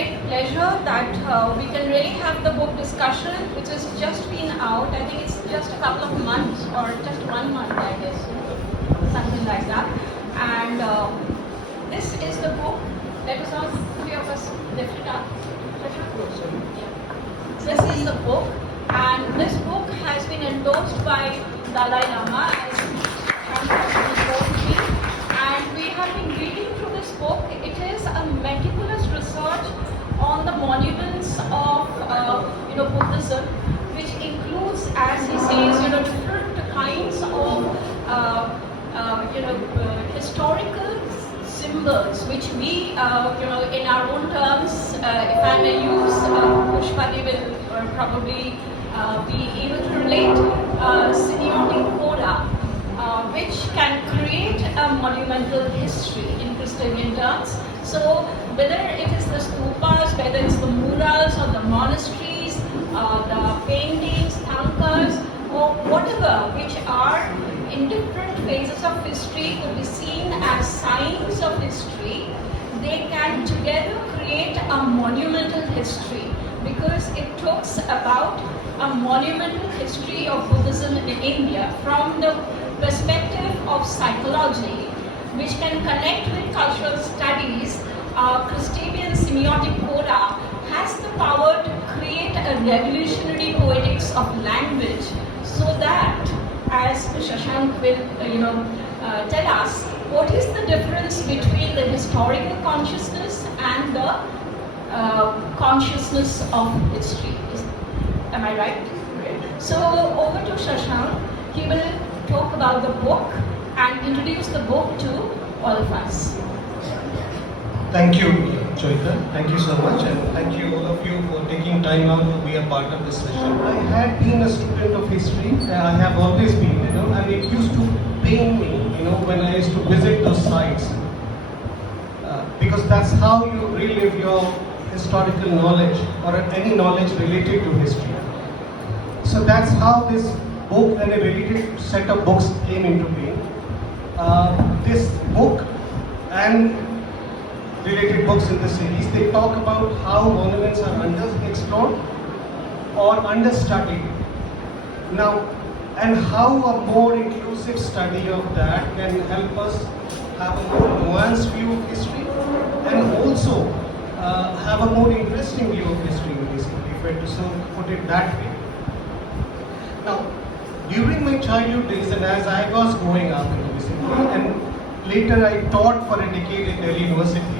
great pleasure that we can really have the book discussion, which has just been out. I think it's just a couple of months, or just 1 month, I guess, something like that. And this is the book. Let us all, three of us, lift it up. This is the book, and this book has been endorsed by Dalai Lama, as told me. And we have been reading through this book. It is a meticulous research on the monuments of Buddhism, which includes, as he says, different kinds of historical symbols, which we, in our own terms, if I may use, Pushpati will probably be able to relate, semiotic coda, which can create a monumental history in Christonian terms. So whether it is the stupas, whether it's the murals or the monasteries, the paintings, tankas, or whatever, which are in different phases of history, could be seen as signs of history, they can together create a monumental history, because it talks about a monumental history of Buddhism in India from the perspective of psychology, which can connect with cultural studies. Christonian semiotic coda has the power to create a revolutionary poetics of language, so that, as Shashank will tell us, what is the difference between the historical consciousness and the consciousness of history. Am I right? So over to Shashank. He will talk about the book and introduce the book to all of us. Thank you, Jayita. Thank you so much, and thank you all of you for taking time out to be a part of this session. I had been a student of history. I have always been, and it used to pain me, when I used to visit those sites, because that's how you relive your historical knowledge or any knowledge related to history. So that's how this book and a related set of books came into being. This book and related books in the series, they talk about how monuments are underexplored or understudied. Now, and how a more inclusive study of that can help us have a more nuanced view of history, and also have a more interesting view of history, basically, if I had to put it that way. Now, during my childhood days, and as I was growing up, basically, and later I taught for a decade in Delhi University,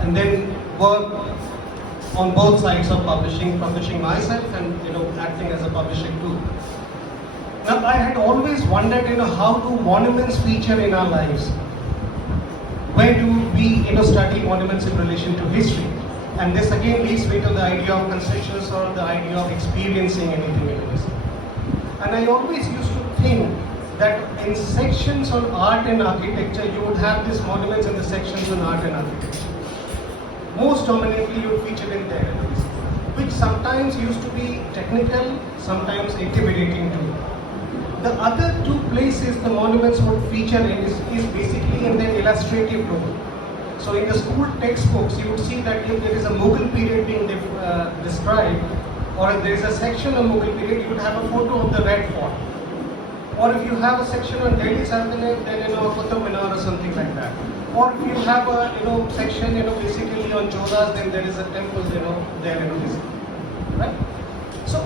and then worked on both sides of publishing myself and acting as a publisher too. Now, I had always wondered, how do monuments feature in our lives? Where do we, study monuments in relation to history? And this again leads me to the idea of conceptions, or the idea of experiencing anything in history. And I always used to think that in sections on art and architecture, you would have these monuments in the sections on art and architecture. Most dominantly, you would feature in there, which sometimes used to be technical, sometimes intimidating too. The other two places the monuments would feature in is basically in their illustrative role. So in the school textbooks, you would see that if there is a Mughal period being described, or if there is a section on Mughal period, you would have a photo of the Red Fort. Or if you have a section on Delhi Sultanate, then a Qutub Minar or something like that. Or if you have a section basically on Cholas, then there is a temple there right? So,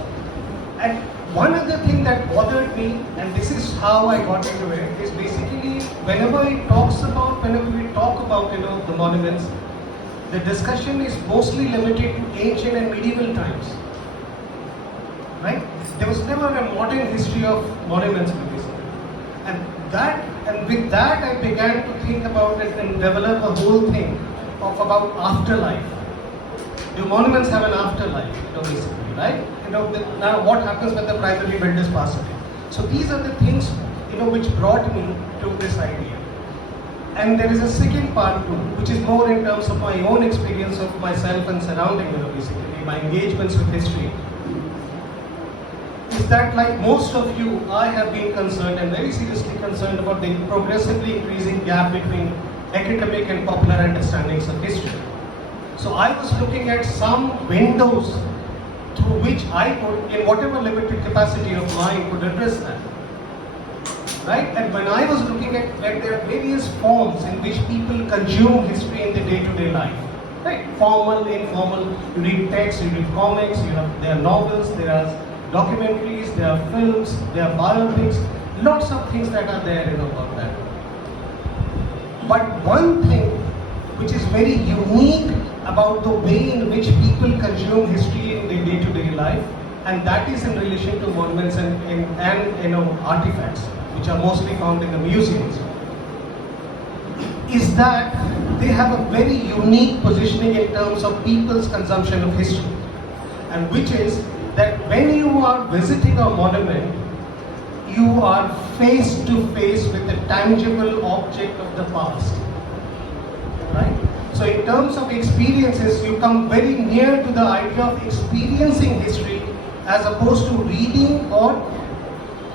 and one other thing that bothered me, and this is how I got into it, is basically whenever we talk about the monuments, the discussion is mostly limited to ancient and medieval times. Right? There was never a modern history of monuments, basically. And with that I began to think about it and develop a whole thing about afterlife. Do monuments have an afterlife, basically, right? Now what happens when the primary builders pass away? So these are the things, which brought me to this idea. And there is a second part too, which is more in terms of my own experience of myself and surrounding, basically, my engagements with history. Is that, like most of you, I have been concerned and very seriously concerned about the progressively increasing gap between academic and popular understandings of history. So I was looking at some windows through which I could, in whatever limited capacity of mine, could address that. Right? And when I was looking at when there are various forms in which people consume history in the day-to-day life, right? Formal, informal, you read texts, you read comics, there are novels, there are documentaries, there are films, there are biopics, lots of things that are there, about that. But one thing which is very unique about the way in which people consume history in their day-to-day life, and that is in relation to monuments and artifacts, which are mostly found in the museums, is that they have a very unique positioning in terms of people's consumption of history. And which is that when you are visiting a monument, you are face to face with a tangible object of the past. Right? So in terms of experiences, you come very near to the idea of experiencing history as opposed to reading or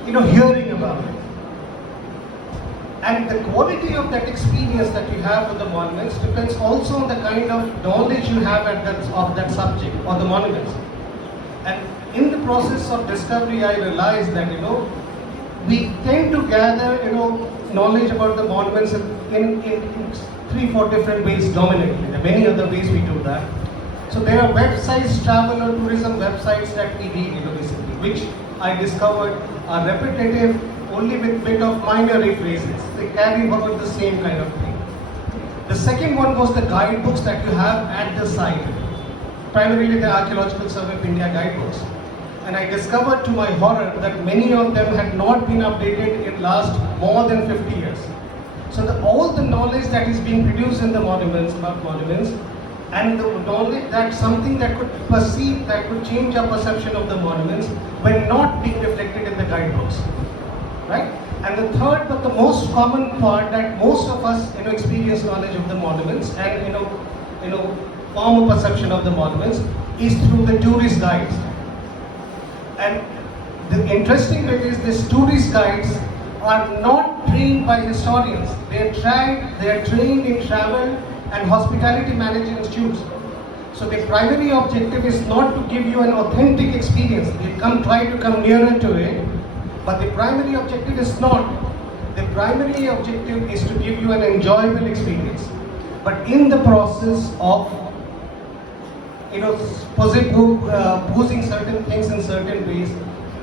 hearing about it. And the quality of that experience that you have with the monuments depends also on the kind of knowledge you have of that subject or the monuments. And in the process of discovery, I realized that we tend to gather knowledge about the monuments in 3-4 different ways dominantly. There are many other ways we do that. So there are websites, travel or tourism websites that we read, basically, which I discovered are repetitive, only with bit of minor rephrases. They carry about the same kind of thing. The second one was the guidebooks that you have at the site, primarily the Archaeological Survey of India guidebooks. And I discovered to my horror that many of them had not been updated in last more than 50 years. So all the knowledge that is being produced in the monuments, about monuments, and the knowledge that something that could perceive, that could change our perception of the monuments, were not being reflected in the guidebooks. Right? And the third, but the most common part that most of us experience knowledge of the monuments and form a perception of the monuments is through the tourist guides. And the interesting bit is these tourist guides are not trained by historians. They are trained in travel and hospitality management institutes. So the primary objective is not to give you an authentic experience. They try to come nearer to it. But the primary objective is not. The primary objective is to give you an enjoyable experience. But in the process of posing certain things in certain ways,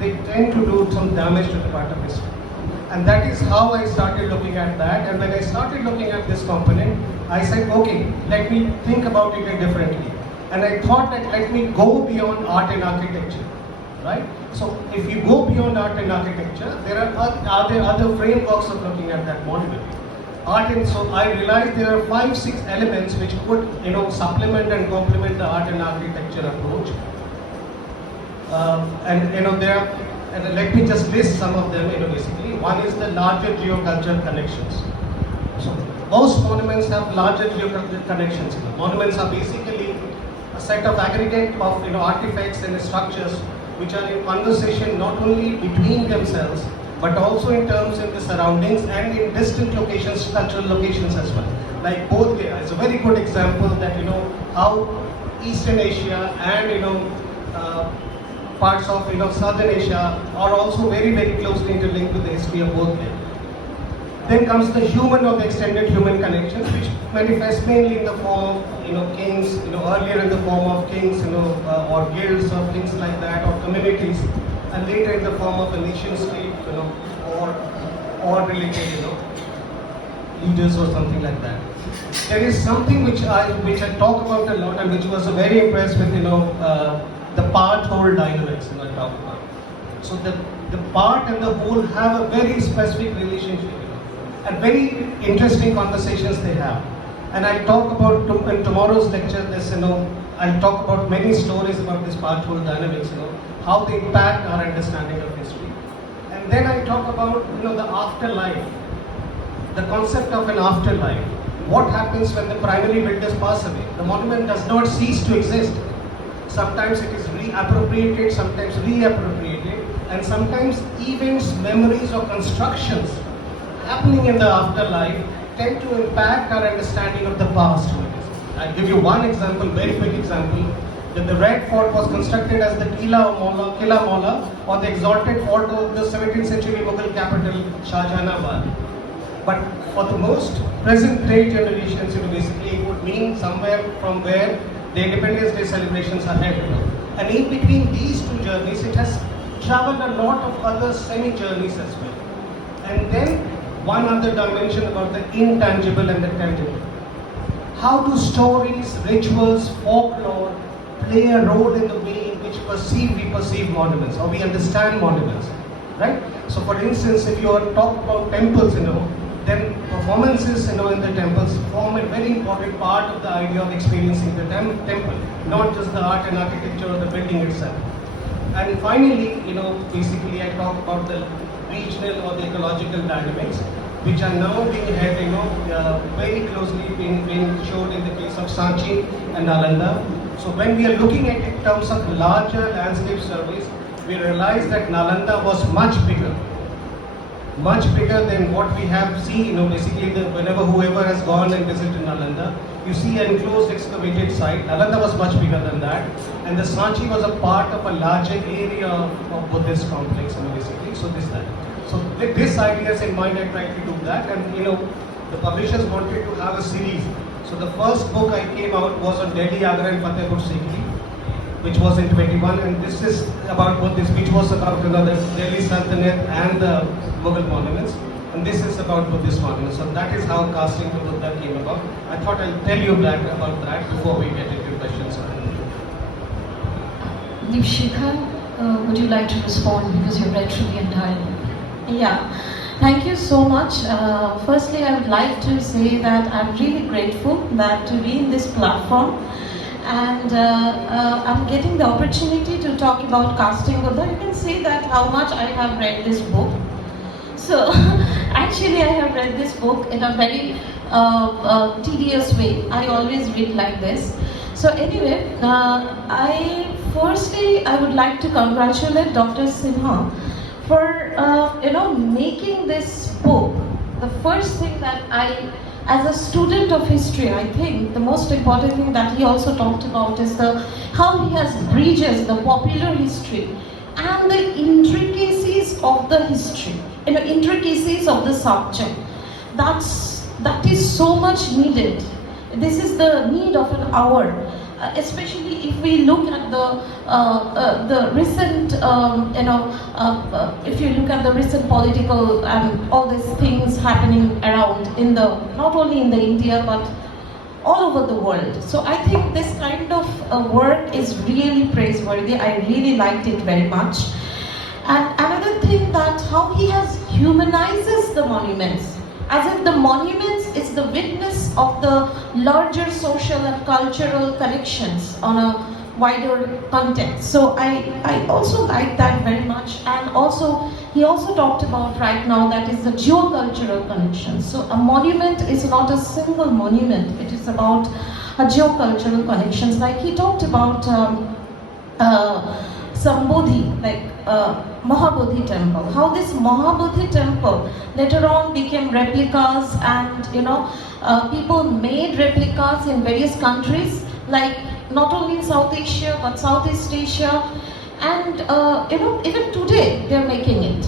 they tend to do some damage to the part of history. And that is how I started looking at that. And when I started looking at this component, I said, okay, let me think about it differently. And I thought that let me go beyond art and architecture. Right? So if you go beyond art and architecture, there are other frameworks of looking at that monument. So I realized there are 5-6 elements which could supplement and complement the art and architecture approach. And let me just list some of them. Basically, one is the larger geocultural connections. So most monuments have larger geocultural connections. Monuments are basically a set of aggregate of artifacts and structures which are in conversation not only between themselves, but also in terms of the surroundings and in distant locations, cultural locations as well. Like Bodh Gaya is a very good example that how Eastern Asia and parts of Southern Asia are also very, very closely interlinked with the history of Bodh Gaya. Then comes the human or the extended human connections, which manifest mainly in the form of kings, earlier in the form of kings, or guilds or things like that, or communities, and later in the form of a nation state, or related, leaders or something like that. There is something which I talk about a lot, and which was very impressed with, the part-whole dynamics I talk about. So the part and the whole have a very specific relationship. And very interesting conversations they have. And I'll talk about, in tomorrow's lecture, I'll talk about many stories about this part-whole dynamics, how they impact our understanding of history. And then I talk about, the afterlife, the concept of an afterlife. What happens when the primary builders pass away? The monument does not cease to exist. Sometimes it is reappropriated, sometimes reappropriated, and sometimes events, memories, or constructions happening in the afterlife tend to impact our understanding of the past. I'll give you one example, very quick example, that the Red Fort was constructed as the Kila Mola or the exalted fort of the 17th century Mughal capital, Shahjahanabad. But for the most present day generations, basically it would mean somewhere from where the Independence Day celebrations are held. And in between these two journeys, it has traveled a lot of other semi-journeys as well. And then one other dimension about the intangible and the tangible. How do stories, rituals, folklore play a role in the way in which we perceive monuments, or we understand monuments, right? So for instance, if you are talking about temples, then performances, in the temples form a very important part of the idea of experiencing the temple, not just the art and architecture of the building itself. And finally, basically I talk about the regional or the ecological dynamics, which are now being held, very closely being shown in the case of Sanchi and Nalanda. So when we are looking at it in terms of larger landscape surveys, we realize that Nalanda was much bigger than what we have seen. Basically, whenever whoever has gone and visited Nalanda, you see an enclosed excavated site. Nalanda was much bigger than that, and the Sanchi was a part of a larger area of Buddhist complex, basically. So with this ideas in mind, I tried to do that, and the publishers wanted to have a series. So the first book I came out was on Delhi, Agra, and Fatehpur Sikri, which was in 21, and this is about Buddhism, which was about the Delhi Sultanate and the Mughal monuments, and this is about Buddhist monuments. So that is how Casting the Buddha came about. I thought I'll tell you about that before we get into questions. Dipsikha, would you like to respond, because you've read through the entire book? Yeah, thank you so much. Firstly, I would like to say that I'm really grateful that to be in this platform, and I'm getting the opportunity to talk about Casting Buddha. You can see that how much I have read this book. So actually I have read this book in a very tedious way. I always read like this. So anyway, I would like to congratulate Dr. Sinha for making this book. The first thing that as a student of history, I think the most important thing that he also talked about is how he has bridges the popular history and the intricacies of the history, intricacies of the subject. That is so much needed. This is the need of an hour, especially if we look at the recent, if you look at the recent political and all these things happening around not only in the India but all over the world. So I think this kind of work is really praiseworthy. I really liked it very much. And another thing, that how he humanizes the monuments, as if the monuments is the witness of the larger social and cultural connections on a wider context. So I also like that very much. And also he also talked about right now, that is the geocultural connections. So a monument is not a single monument, it is about a geocultural connections. Like he talked about Sambodhi, like Mahabodhi temple, how this Mahabodhi temple later on became replicas, and people made replicas in various countries, like not only in South Asia but Southeast Asia, and even today they are making it.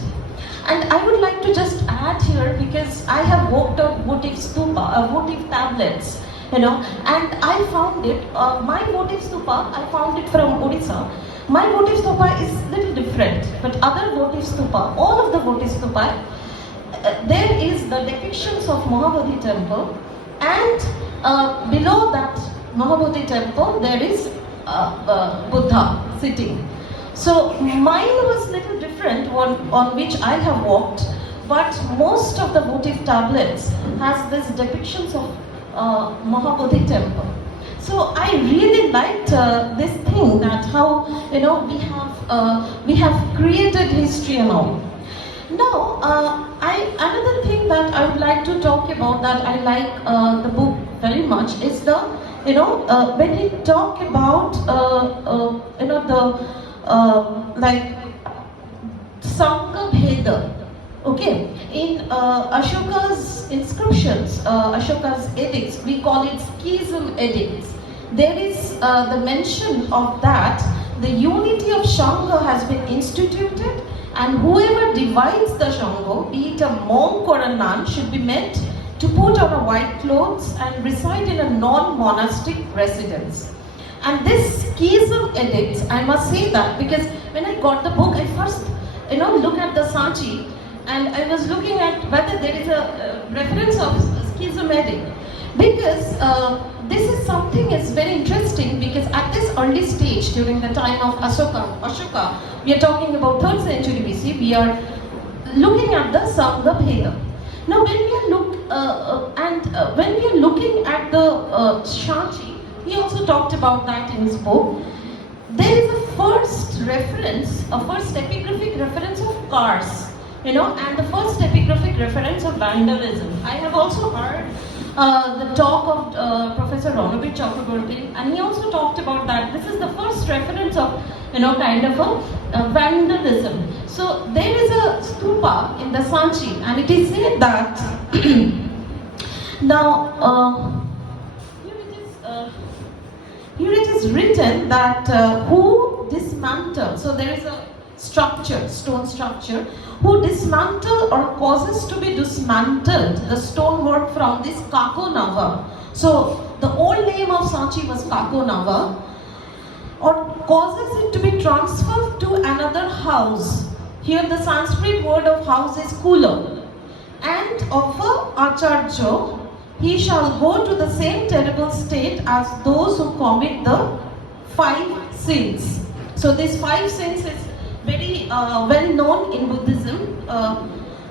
And I would like to just add here, because I have worked on votive stupa, votive tablets, and I found it, my votive stupa, I found it from Odisha. My votive stupa is little different, but other votive stupa, all of the votive stupa, there is the depictions of Mahabodhi temple, and below that Mahabodhi temple there is Buddha sitting. So mine was little different, on which I have walked, but most of the votive tablets has this depictions of Mahabodhi temple. So I really liked this thing, that how we have created history and all. Now another thing that I would like to talk about, that I like the book very much, is the when he talk about like Sangha Bheda, Okay, in Ashoka's inscriptions, Ashoka's edicts, we call it schism edicts. There is the mention of that the unity of Shanga has been instituted, and whoever divides the Shanga, be it a monk or a nun, should be meant to put on a white clothes and reside in a non-monastic residence. And this schism edicts, I must say that because when I got the book, I first look at the Sanchi, and I was looking at whether there is a reference of schism edict, because this is something is very interesting, because at this early stage during the time of Ashoka, we are talking about 3rd century BC, we are looking at the Sangha Bheda. Now when we are looking at the Shanti, he also talked about that in his book. There is a first epigraphic reference of cars, and the first epigraphic reference of vandalism. I have also heard the talk of Professor Ranabir Chakraborty, and he also talked about that. This is the first reference of, kind of a vandalism. So there is a stupa in the Sanchi, and it is said that now here it is written that who dismantle. So there is a structure, stone structure, who dismantle or causes to be dismantled the stonework from this Kakonava. So the old name of Sanchi was Kakonava, or causes it to be transferred to another house. Here the Sanskrit word of house is Kula. And of a Acharya, he shall go to the same terrible state as those who commit the 5 sins. So these 5 sins is very well known in Buddhism,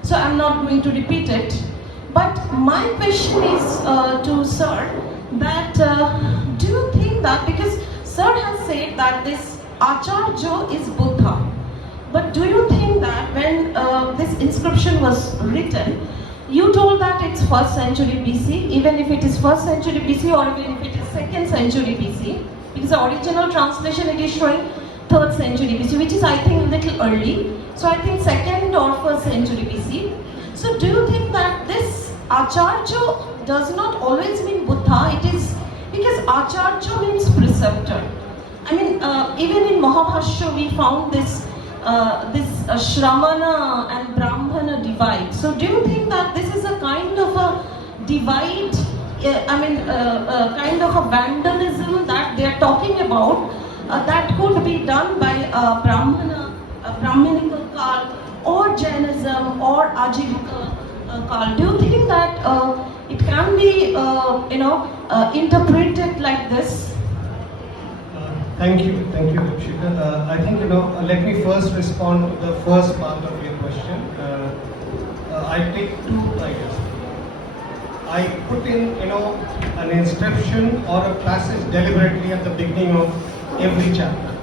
so I'm not going to repeat it. But my question is to Sir, that do you think that, because Sir has said that this Acharya is Buddha, but do you think that when this inscription was written, you told that it's 1st century BC, even if it is 1st century BC or even if it is 2nd century BC, because the original translation it is showing 3rd century BC, which is I think a little early. So I think 2nd or 1st century BC. So do you think that this Acharya does not always mean Buddha? It is because Acharya means preceptor. I mean, even in Mahabhashya we found this Shramana and Brahmana divide. So do you think that this is a kind of a divide, kind of a vandalism that they are talking about, that could be done by Brahminical cult or Jainism or Ajivika cult? Do you think that it can be interpreted like this? Thank you, Dipsikha. I think, let me first respond to the first part of your question. I take 2 ideas. I put in, an inscription or a passage deliberately at the beginning of every chapter,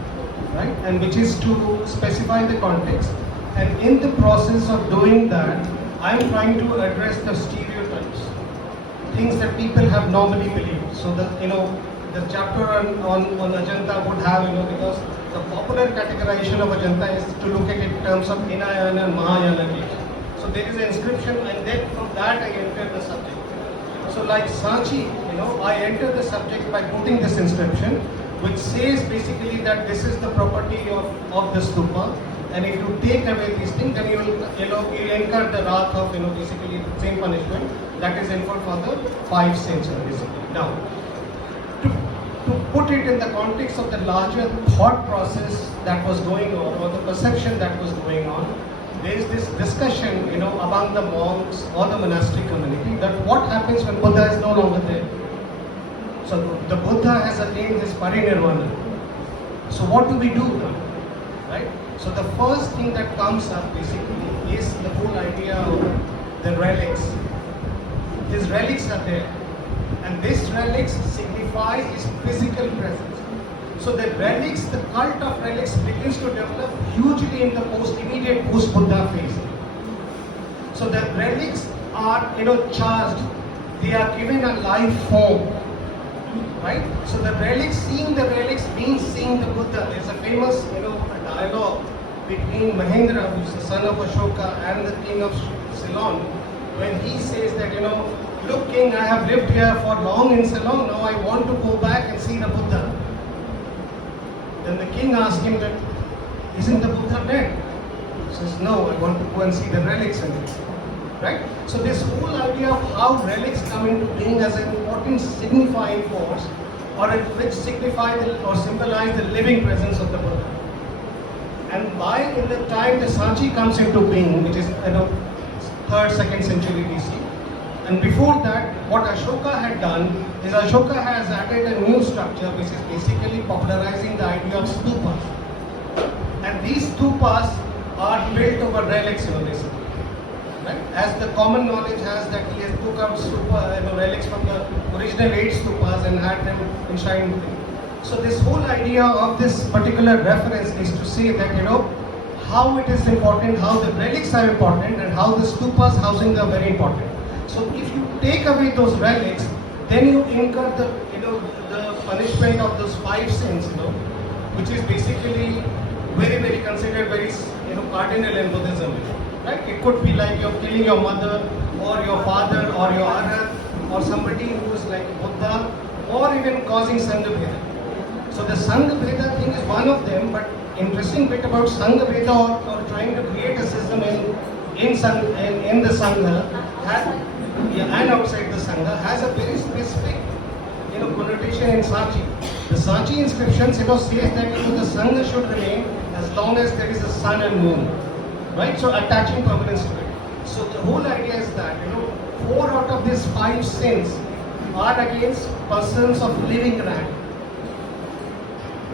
right? And which is to specify the context. And in the process of doing that, I'm trying to address the stereotypes, things that people have normally believed. So that, the chapter on Ajanta would have, because the popular categorization of Ajanta is to look at it in terms of Hinayana and Mahayana age. So there is an inscription, and then from that I enter the subject. So like Sanchi, I enter the subject by putting this inscription, which says basically that this is the property of the stupa, and if you take away these things, then you incur the wrath of, basically the same punishment that is involved for the 5 sins, basically. Now, to put it in the context of the larger thought process that was going on, or the perception that was going on, there is this discussion, among the monks or the monastic community, that what happens when Buddha is no longer there. So the Buddha has attained his parinirvana. So what do we do now, right? So the first thing that comes up basically is the whole idea of the relics. His relics are there, and these relics signify his physical presence. So the relics, the cult of relics begins to develop hugely in the immediate post-Buddha phase. So the relics are, charged. They are given a life form, right? So the relics, seeing the relics means seeing the Buddha. There's a famous, dialogue between Mahendra, who is the son of Ashoka, and the king of Ceylon, when he says that, look king, I have lived here for long in Ceylon, now I want to go back and see the Buddha. Then the king asked him that, isn't the Buddha dead? He says, no, I want to go and see the relics in it. Right? So this whole idea of how relics come into being as an important signifying force, which signify or symbolize the living presence of the Buddha. And by in the time the Sanchi comes into being, which is 3rd, 2nd century BC, and before that, what Ashoka had done is Ashoka has added a new structure which is basically popularizing the idea of stupas. And these stupas are built over relics, basically. Right? As the common knowledge has that he has took out relics from the original 8 stupas and had them enshrined. So this whole idea of this particular reference is to say that how it is important, how the relics are important, and how the stupas housing are very important. So if you take away those relics, then you incur the punishment of those 5 sins, which is basically very considered very cardinal in Buddhism. Right? It could be like you're killing your mother or your father or your Arhat or somebody who is like Buddha, or even causing Sangha Bheda. So the Sangha Bheda thing is one of them, but interesting bit about Sangha Bheda or trying to create a system in the Sangha and outside the Sangha has a very specific connotation in Sanchi. The Sanchi inscriptions say that the Sangha should remain as long as there is a sun and moon. Right? So attaching permanence to it. So the whole idea is that 4 out of these 5 sins are against persons of living rank.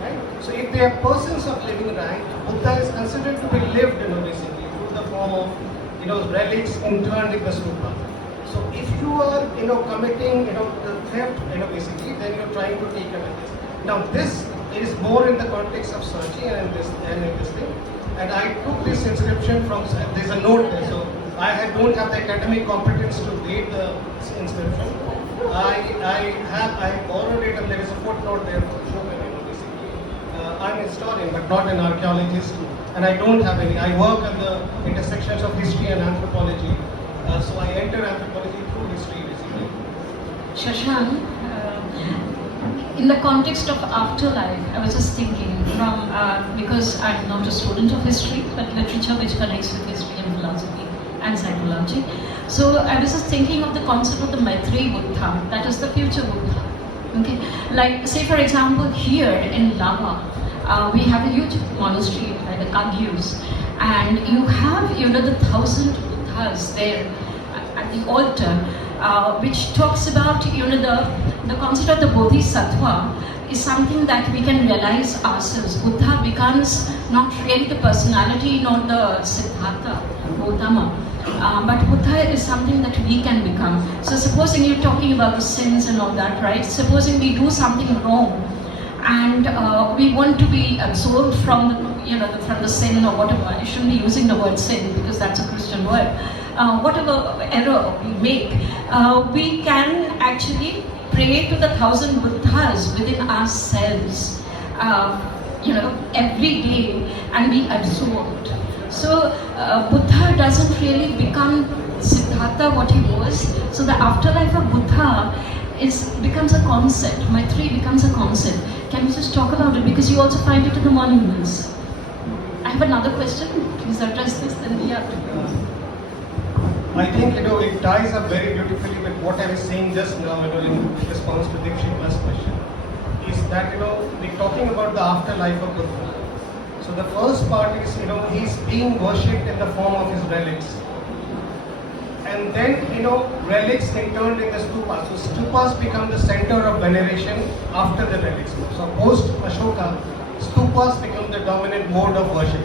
Right? So if they are persons of living rank, Buddha is considered to be lived, basically through the form of relics interned in the stupa. So if you are committing the theft, basically, then you're trying to take away this. Now this is more in the context of Sanchi and in this thing. And I took this inscription from, there's a note there, so I don't have the academic competence to read the inscription. I borrowed it and there is a footnote there for showing basically. I'm a historian but not an archaeologist, and I don't have any. I work at the intersections of history and anthropology, so I enter anthropology through history basically. Shashank, in the context of afterlife, I was just thinking from, because I'm not a student of history, but literature which connects with history and philosophy and psychology. So I was just thinking of the concept of the Maitreyi Buddha, that is the future Buddha. Okay, like say for example here in Lava, we have a huge monastery by the Kagyus, and you have the 1,000 Buddhas there at the altar, which talks about the concept of the Bodhisattva is something that we can realize ourselves. Buddha becomes not really the personality, not the Siddhartha, Gautama, but Buddha is something that we can become. So supposing you're talking about the sins and all that, right? Supposing we do something wrong and we want to be absolved from from the sin or whatever. I shouldn't be using the word sin because that's a Christian word. Whatever error we make, we can actually pray to the 1,000 Buddhas within ourselves, every day and be absorbed. So Buddha doesn't really become Siddhartha what he was. So the afterlife of Buddha becomes a concept. Maitreyi becomes a concept. Can you just talk about it, because you also find it in the monuments? I have another question. Please address this. Then I think it ties up very beautifully with what I was saying just now in response to Dipsikha's question. Is that we're talking about the afterlife of Buddha. So the first part is he's being worshipped in the form of his relics. And then relics interned in the stupas. So stupas become the center of veneration after the relics. So post Ashoka, stupas become the dominant mode of worship.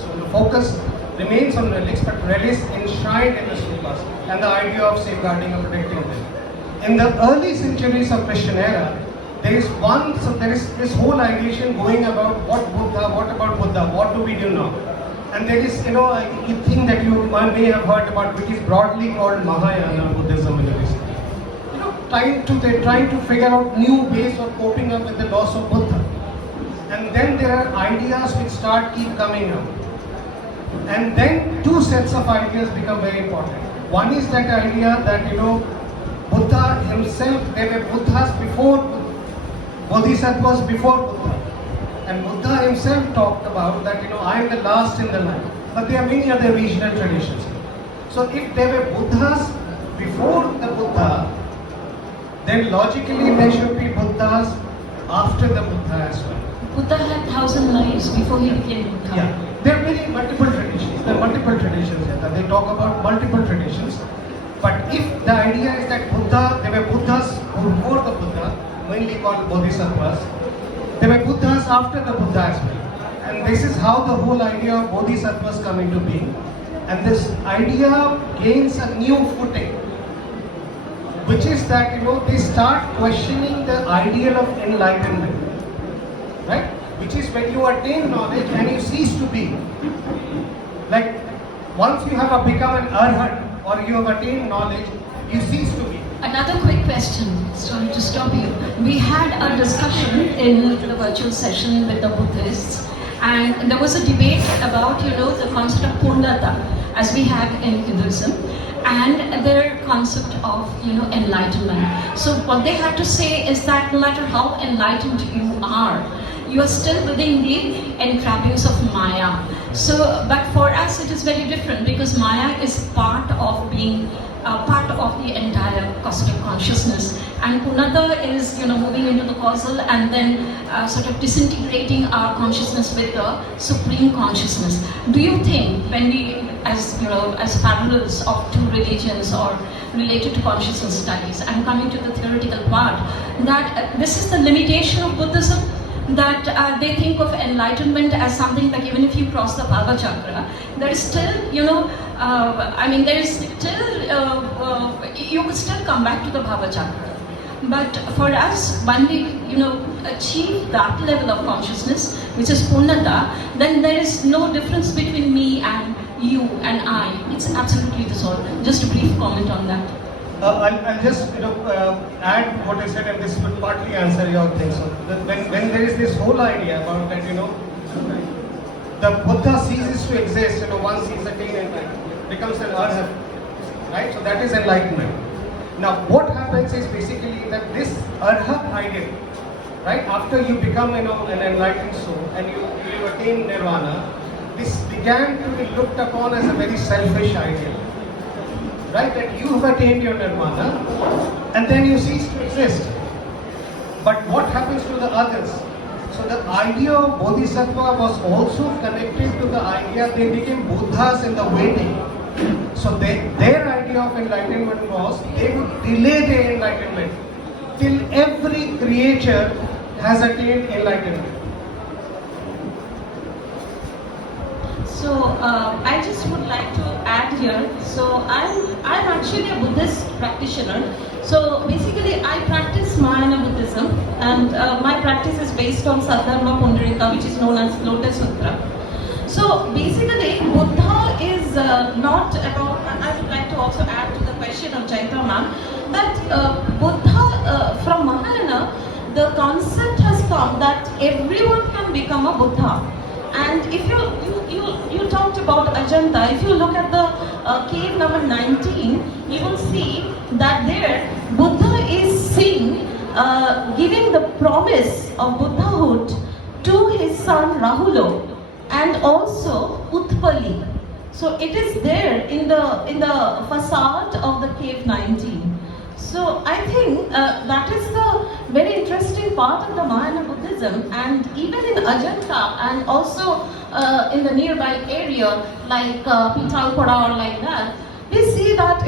So the focus remains on relics, but relics enshrined in the stupas and the idea of safeguarding and protecting them. In the early centuries of Christian era, there is this whole ideation going about what about Buddha, what do we do now? And there is a thing that you may have heard about, which is broadly called Mahayana Buddhism in this. They're trying to figure out new ways of coping up with the loss of Buddha. And then there are ideas which keep coming up. And then two sets of ideas become very important. One is that idea that, Buddha himself, there were Buddhas before, Bodhisattvas before Buddha. And Buddha himself talked about that, I am the last in the line. But there are many other regional traditions. So if there were Buddhas before the Buddha, then logically there should be Buddhas after the Buddha as well. Buddha had 1,000 lives before he became Buddha. Yeah, there are many multiple traditions. There are multiple traditions here. They talk about multiple traditions. But if the idea is that there were Buddhas before the Buddha, mainly called Bodhisattvas, there were Buddhas after the Buddha as well. And this is how the whole idea of Bodhisattvas come into being. And this idea gains a new footing, which is that, they start questioning the ideal of enlightenment. Right? Which is when you attain knowledge and you cease to be. Like, once you have become an arhat or you have attained knowledge, you cease to be. Another quick question, sorry to stop you. We had a discussion in the virtual session with the Buddhists, and there was a debate about, the concept of purnata, as we have in Hinduism, and their concept of, enlightenment. So what they had to say is that no matter how enlightened you are still within the entrappings of Maya. So, but for us it is very different, because Maya is part of being part of the entire cosmic consciousness, and Punata is moving into the causal and then sort of disintegrating our consciousness with the supreme consciousness. Do you think, when we as parallels of two religions or related to consciousness studies, and coming to the theoretical part, that this is the limitation of Buddhism, that they think of enlightenment as something like, even if you cross the Bhava chakra, there is still, there is still, you could still come back to the Bhava chakra. But for us, when we, achieve that level of consciousness, which is Purnata, then there is no difference between me and you and I. It's absolutely dissolved. Just a brief comment on that. I'll just add what I said, and this will partly answer your thing. So when there is this whole idea about that, the Buddha ceases to exist, once he's attained enlightenment, becomes an arhat, right? So that is enlightenment. Now what happens is basically that this arhat ideal, right? After you become an enlightened soul and you attain nirvana, this began to be looked upon as a very selfish ideal. Right, that you have attained your nirvana and then you cease to exist. But what happens to the others? So the idea of Bodhisattva was also connected to the idea they became Buddhas in the waiting. So their idea of enlightenment was they would delay their enlightenment till every creature has attained enlightenment. So I just would like to add here. So I'm actually a Buddhist practitioner. So basically I practice Mahayana Buddhism, and my practice is based on Saddharma Pundarika, which is known as Lotus Sutra. So basically Buddha is not about, I would like to also add to the question of Jayita ma'am, that Buddha from Mahayana, the concept has come that everyone can become a Buddha. And if you talked about Ajanta, if you look at the cave number 19, you will see that there Buddha is seen giving the promise of Buddhahood to his son Rahulo and also Utpali. So it is there in the facade of the cave 19. So I think that is the very interesting part of the Mahayana Buddhism, and even in Ajanta and also in the nearby area like Pitalpura or like that, we see that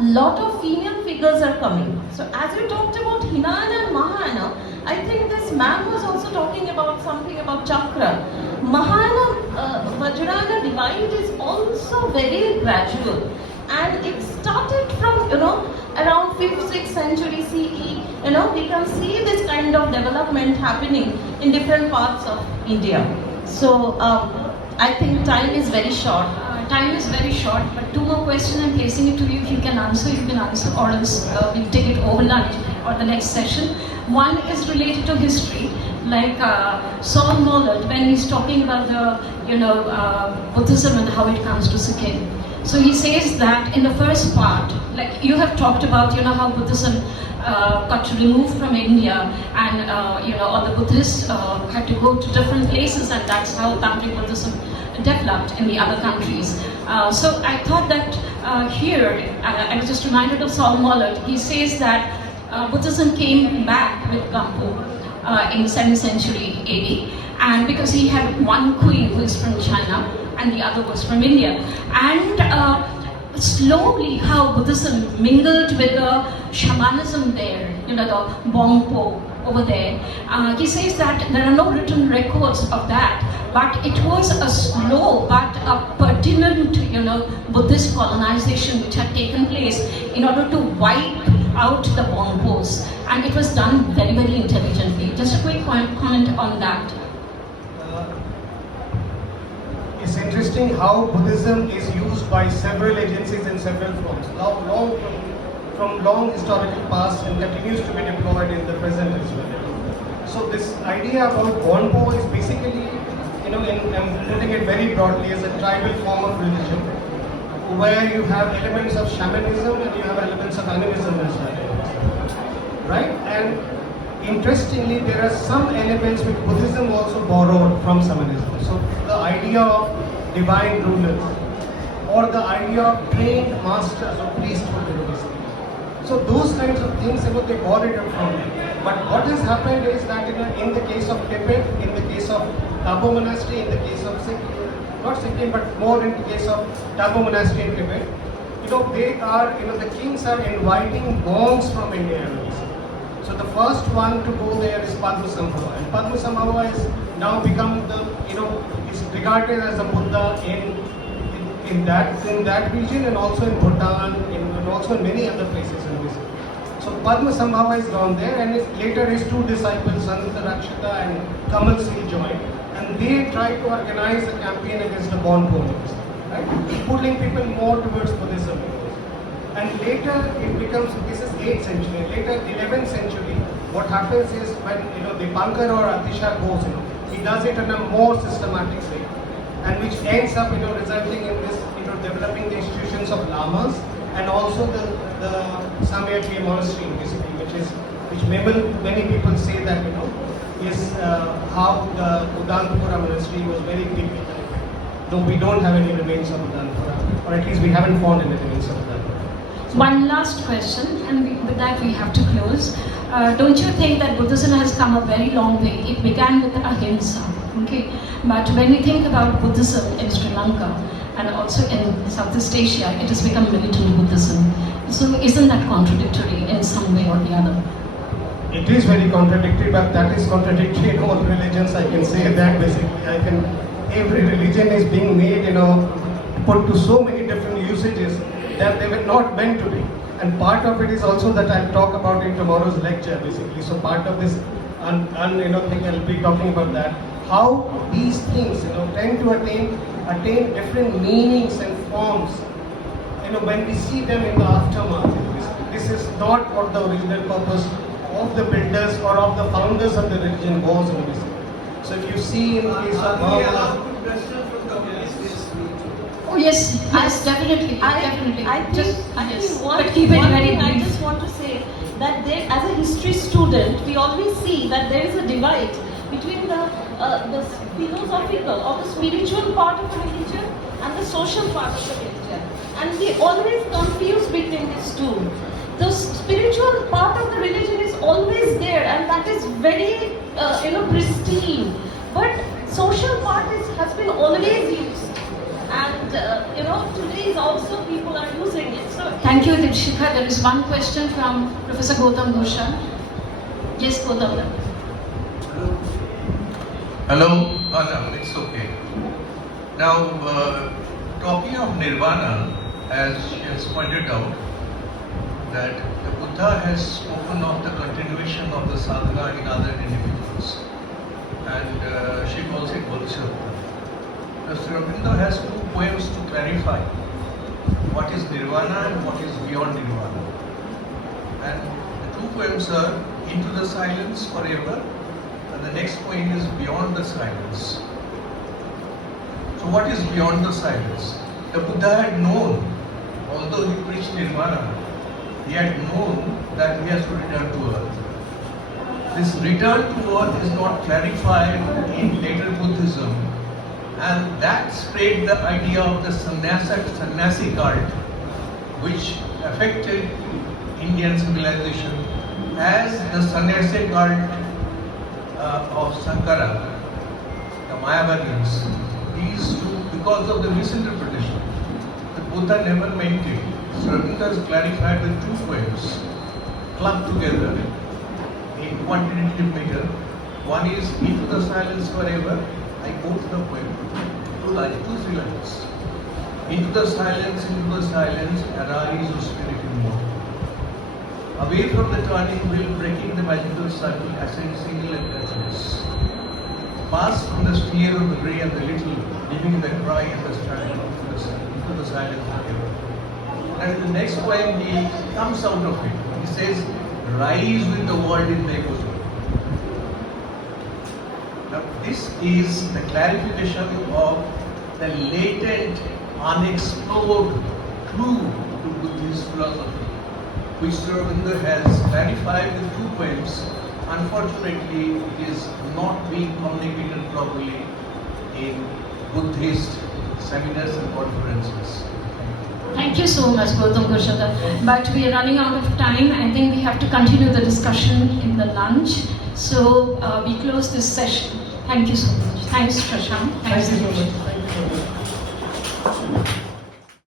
lot of female figures are coming. So as you talked about Hinayana and Mahayana, I think this man was also talking about something about chakra. Mahayana Vajrayana divide is also very gradual, and it started from around 5th, 6th century CE. We can see this kind of development happening in different parts of India. So I think time is very short. Time is very short, but two more questions I'm placing it to you. If you can answer, or else we'll take it over lunch or the next session. One is related to history. like Saul Mollett, when he's talking about the, Buddhism and how it comes to Sikkim. So he says that in the first part, like you have talked about, how Buddhism got removed from India, and all the Buddhists had to go to different places, and that's how Tantric Buddhism developed in the other countries. So I thought that here, I was just reminded of Saul Mollett. He says that Buddhism came back with Gampo in 7th century AD, and because he had one queen who is from China and the other was from India, and slowly how Buddhism mingled with the shamanism there, the Bongpo over there. He says that there are no written records of that, but it was a slow but a pertinent, Buddhist colonization which had taken place in order to wipe out the Bongpos, and it was done very, very intelligently. Just a quick comment on that. It's interesting how Buddhism is used by several agencies in several forms, from long historical past, and continues to be deployed in the present as well. So this idea about Bonpo is basically, I'm putting it very broadly, as a tribal form of religion, where you have elements of shamanism and you have elements of animism as well, right? And interestingly, there are some elements which Buddhism also borrowed from shamanism. So the idea of divine rulers, or the idea of trained masters or priesthood, so those kinds of things, they borrowed it from them. But what has happened is that in the case of Tibet, in the case of Tabo Monastery, in the case of Sikkim, not Sikkim, but more in the case of Tabo Monastery in Tibet, they are, the kings are inviting monks from India. So the first one to go there is Padmasambhava, and Padmasambhava is now become is regarded as a Buddha in that region, and also in Bhutan, and also in many other places in this. So Padmasambhava is gone there, and later his two disciples, Sanata Rakshita and Kamal Sil, joined, and they tried to organize a campaign against the Bonpos, right? Pulling people more towards Buddhism. And later it becomes, this is 8th century, later 11th century, what happens is when Dipankar or Atisha goes, he does it in a more systematic way, and which ends up resulting in this, developing the institutions of lamas, and also the Samyakya monastery, basically, which many people say that is how the Udantapura monastery was very big, though we don't have any remains of Udantapura, or at least we haven't found any remains of Udantapura. One last question, and with that we have to close. Don't you think that Buddhism has come a very long way? It began with ahimsa, okay? But when we think about Buddhism in Sri Lanka and also in Southeast Asia, it has become militant Buddhism. So isn't that contradictory in some way or the other? It is very contradictory, but that is contradictory in all religions. I can say that basically. Every religion is being made, put to so many different usages that they were not meant to be. And part of it is also that I'll talk about in tomorrow's lecture, basically. So part of this thing I'll be talking about that. How these things, tend to attain different meanings and forms, when we see them in the aftermath. This is not what the original purpose of the builders or of the founders of the religion was. So if you see in the case of oh yes, definitely. I think but keep it very brief. I just want to say that as a history student, we always see that there is a divide between the philosophical or the spiritual part of the religion and the social part of the religion, and we always confuse between these two. The spiritual part of the religion is always there, and that is very pristine, but social part has been always used. And today is also people are using it. So thank you, Dipsikha. There is one question from Professor Gautam Bhushan. Yes, Gautam. Hello? Oh, no, it's okay. Now, talking of nirvana, as she has pointed out, that the Buddha has spoken of the continuation of the sadhana in other individuals, and she calls it bodhisattva. Sri Aurobindo has two poems to clarify what is nirvana and what is beyond nirvana. And the two poems are Into the Silence Forever and the next poem is Beyond the Silence. So what is beyond the silence? The Buddha had known, although he preached nirvana, he had known that he has to return to earth. This return to earth is not clarified in later Buddhism, and that spread the idea of the sannyasi cult, which affected Indian civilization as the sannyasi cult of Sankara, the Mayavadins. These two, because of the misinterpretation, the Buddha never meant it. Sri has clarified with two poems clubbed together in quantitative meter. One is Into the Silence Forever. I quote the poem, two three lines. Into the silence, arise, O spirit immortal. Away from the turning wheel, breaking the magical circle, ascend single and touchless. Pass from the sphere of the grey and the little, leaving the cry and the strand into the silence forever. And the next poem, he comes out of it. He says, rise with the world in their bosom. Now, this is the clarification of the latent, unexplored clue to Buddhist philosophy, which Sri Aurobindo has clarified with two poems. Unfortunately, it is not being communicated properly in Buddhist seminars and conferences. Thank you so much, Gautam Ghoshada. But we are running out of time. I think we have to continue the discussion in the lunch. So we close this session. Thank you so much. Thanks, Shashank. Thank you so much. Thank you so much.